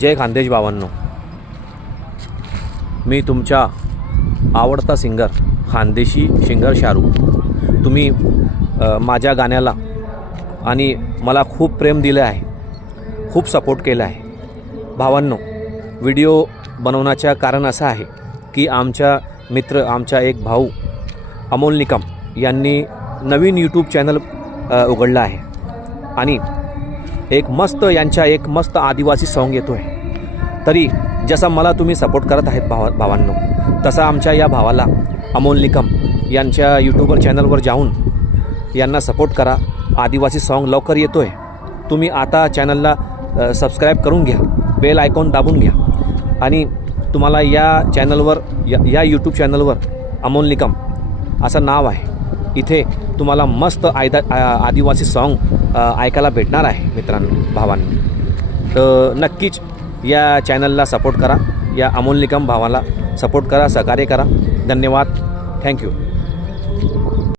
जय खानदेश भावांनो, मी तुमचा आवडता सिंगर खानदेशी सिंगर शाहरुख। तुम्ही माझ्या गाण्याला आणि मला खूप प्रेम दिलं आहे, खूप सपोर्ट केला आहे। भावांनो, व्हिडिओ बनवण्याचं कारण असं आहे की आमचा मित्र, आमचा एक भाऊ अमोल निकम यांनी नवीन यूट्यूब चॅनल उघडलं आहे आणि एक मस्त आदिवासी सॉन्ग येतो आहे। तरी जसा मला तुम्ही सपोर्ट करत आहेत भावांनो, तसा आमच्या या भावाला अमोल निकम यांच्या यूट्यूबर चॅनलवर जाऊन यांना सपोर्ट करा। आदिवासी सॉन्ग लवकर येतो आहे। तुम्ही आता चॅनलला सबस्क्राईब करून घ्या, बेल आयकॉन दाबून घ्या आणि तुम्हाला या चॅनलवर या यूट्यूब चॅनलवर अमोल निकम असं नाव आहे। इथे तुम्हाला मस्त आदिवासी सॉन्ग ऐकायला भेटणार आहे मित्रांनो, भावांनो। तर नक्कीच या चॅनलला सपोर्ट करा, या अमोल निकम भावाला सपोर्ट करा, सहकार्य करा। धन्यवाद, थँक्यू।